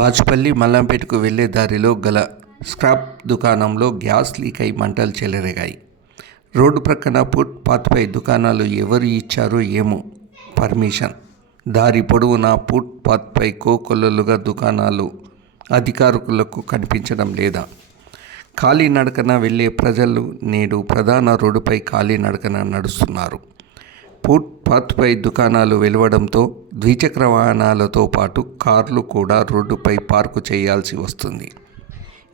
బాచుపల్లి మల్లంపేటకు వెళ్లే దారిలో గల స్క్రాప్ దుకాణంలో గ్యాస్ లీక్ అయి మంటలు చెలరేగాయి. రోడ్డు ప్రక్కన ఫుట్ పాత్పై దుకాణాలు ఎవరు ఇచ్చారో ఏమో పర్మిషన్. దారి పొడవునా ఫుట్ పాత్పై కోకొల్లలుగా దుకాణాలు అధికారులకు కనిపించడం లేదా? కాలినడకన వెళ్లే ప్రజలు నేడు ప్రధాన రోడ్డుపై కాలినడకన నడుస్తున్నారు. ఫుట్ పాత్పై దుకాణాలు వెలవడంతో ద్విచక్ర వాహనాలతో పాటు కార్లు కూడా రోడ్డుపై పార్కు చేయాల్సి వస్తుంది.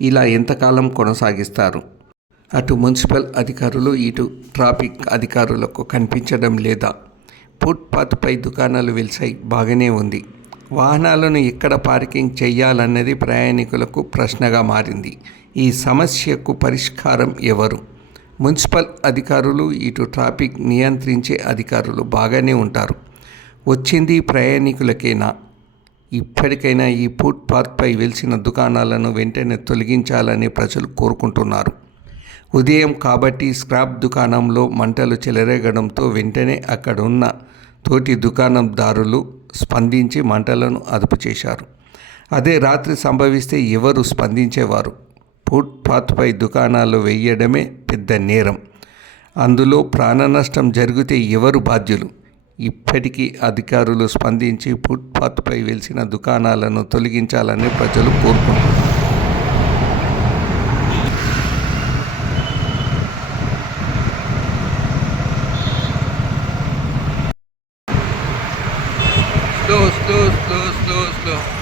ఇలా ఎంతకాలం కొనసాగిస్తారు? అటు మున్సిపల్ అధికారులు, ఇటు ట్రాఫిక్ అధికారులకు కనిపించడం లేదా? ఫుట్ పాత్పై దుకాణాలు వెలిసాయి, బాగానే ఉంది. వాహనాలను ఎక్కడ పార్కింగ్ చేయాలన్నది ప్రయాణికులకు ప్రశ్నగా మారింది. ఈ సమస్యకు పరిష్కారం ఎవరు? మున్సిపల్ అధికారులు, ఇటు ట్రాఫిక్ నియంత్రించే అధికారులు బాగానే ఉంటారు. వచ్చింది ప్రయాణికులకేనా? ఇప్పటికైనా ఈ ఫుట్ పాత్పై వెలిసిన దుకాణాలను వెంటనే తొలగించాలని ప్రజలు కోరుకుంటున్నారు. ఉదయం కాబట్టి స్క్రాప్ దుకాణంలో మంటలు చెలరేగడంతో వెంటనే అక్కడున్న తోటి దుకాణందారులు స్పందించి మంటలను అదుపు చేశారు. అదే రాత్రి సంభవిస్తే ఎవరు స్పందించేవారు? ఫుట్ పాత్పై దుకాణాలు వేయడమే పెద్ద నేరం. అందులో ప్రాణ నష్టం జరిగితే ఎవరు బాధ్యులు? ఇప్పటికీ అధికారులు స్పందించి ఫుట్ పాత్పై వెలిసిన దుకాణాలను తొలగించాలని ప్రజలు కోరుకుంటున్నారు. Slow slow slow slow slow